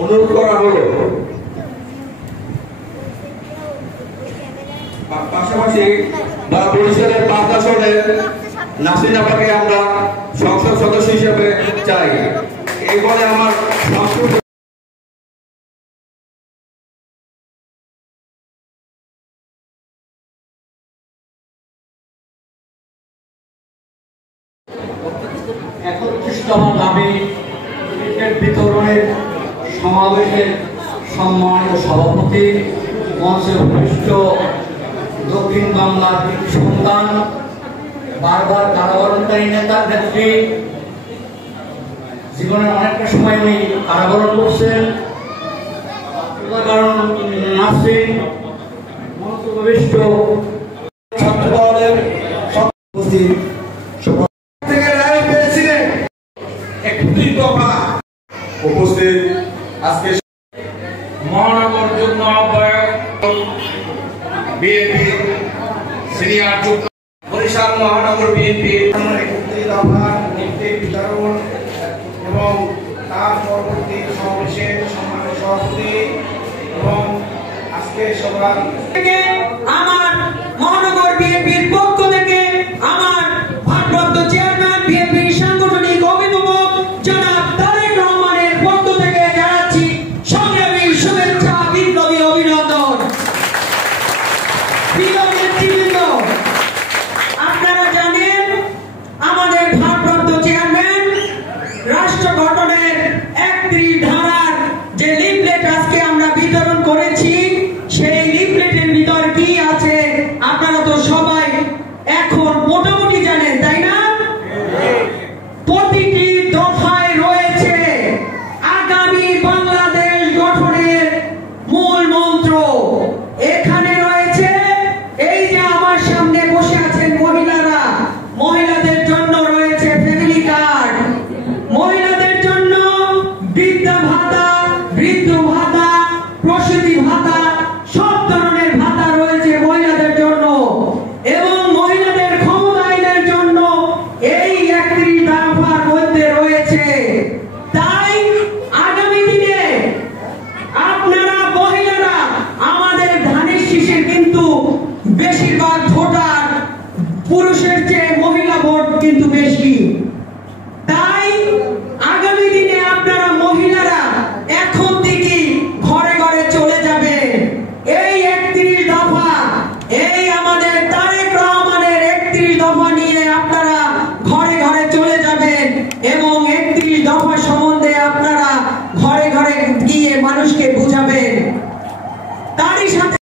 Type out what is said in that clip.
অনুরোধ করা হলো। পাশাপাশি বরিশালের ৫ আসনের নাসরিন আপাকে আমরা সংসদ সদস্য হিসেবে চাই। এই বলে আমার একত্রিশতম দাবি ক্রিকেট বিতরণের সমাবেশের সম্মানিত সভাপতি, মঞ্চে উপবিষ্ট দক্ষিণ বাংলার সন্তান, বারবার কারাবরণকারী নেতার নেত্রী, জীবনের অনেকটা সময় উনি কারাবরণ করছেন, কারণ নাসরিন, মঞ্চে উপবিষ্ট ছাত্র দলের উপস্থিত আজকে মহানগর যুগ্ম আহ্বায়ক বিএনপি সিনিয়র যুগ্ম বরিশাল মহানগর বিএনপির বিতরণ এবং তার পরবর্তী সমাবেশের সম্মানিত সভাপতি এবং আজকে সভা আমার মহানগর বিএনপির পক্ষ থেকে আমার ভারপ্রাপ্ত চেয়ারম্যান বিএনপির সাংগঠনিক অভিভাবক জনাব তারেক রহমানের পক্ষ থেকে জানাচ্ছি সংগ্রামী শুভেচ্ছা, বিপ্লবী অভিনন্দন। প্রিয় নেতৃবৃন্দ, আপনারা জানেন আমাদের ভারপ্রাপ্ত চেয়ারম্যান রাষ্ট্র গঠনের ৩১ ধারার যে লিফলেট আজকে আমরা বিতরণ করেছি, সেই লিফলেটের ভিতর কি আছে আপনারা তো সবাই এখন মোটামুটি জানেন, তাই না? প্রতিটি দফায় রয়েছে আগামী বাংলাদেশ গঠনের মূল মন্ত্র। এখানে রয়েছে এই যে আমার সামনে বসে আছেন মহিলারা, মহিলাদের জন্য রয়েছে ফ্যামিলি কার্ড, মহিলাদের জন্য বৃদ্ধা ভাতা, বৃদ্ধ ভাতা, প্রসূতি ভাতা, সব ধরনের ভাতা রয়েছে মহিলাদের জন্য, এবং মহিলাদের ক্ষমতায়নের জন্য এই ৩১ দফার মধ্যে রয়েছে। তাই আগামী দিনে আপনারা মহিলারা আমাদের ধানের শীষের কিন্তু বেশিরভাগ ভোটার পুরুষের চেয়ে মহিলা ভোট কিন্তু বেশি। তাই আগামী দিনে আপনারা মহিলারা এখন থেকে ঘরে ঘরে চলে যাবেন। এই ৩১ দফা, এই আমাদের তারেক রহমানের ৩১ দফা নিয়ে আপনারা ঘরে ঘরে চলে যাবেন এবং ৩১ দফা সম্বন্ধে আপনারা ঘরে ঘরে গিয়ে মানুষকে বুঝাবেন।